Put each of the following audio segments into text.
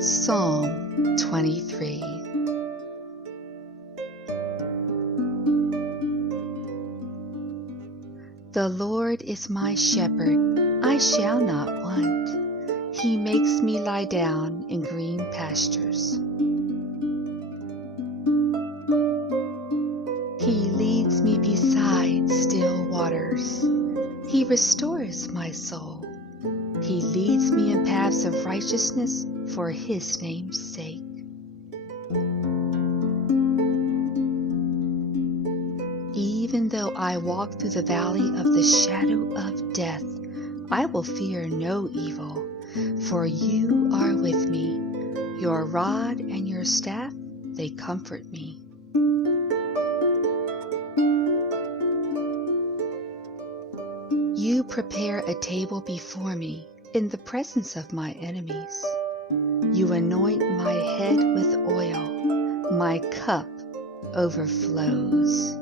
Psalm 23. The Lord is my shepherd, I shall not want. He makes me lie down in green pastures. He leads me beside still waters. He restores my soul. He leads me in paths of righteousness for His name's sake. Even though I walk through the valley of the shadow of death, I will fear no evil, for you are with me. Your rod and your staff, they comfort me. You prepare a table before me in the presence of my enemies. You anoint my head with oil. My cup overflows.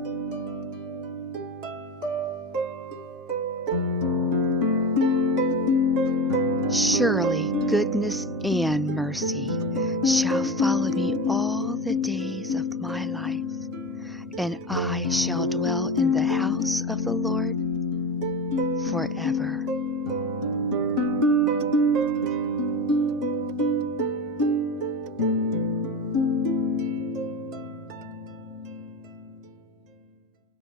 Surely goodness and mercy shall follow me all the days of my life, and I shall dwell in the house of the Lord forever.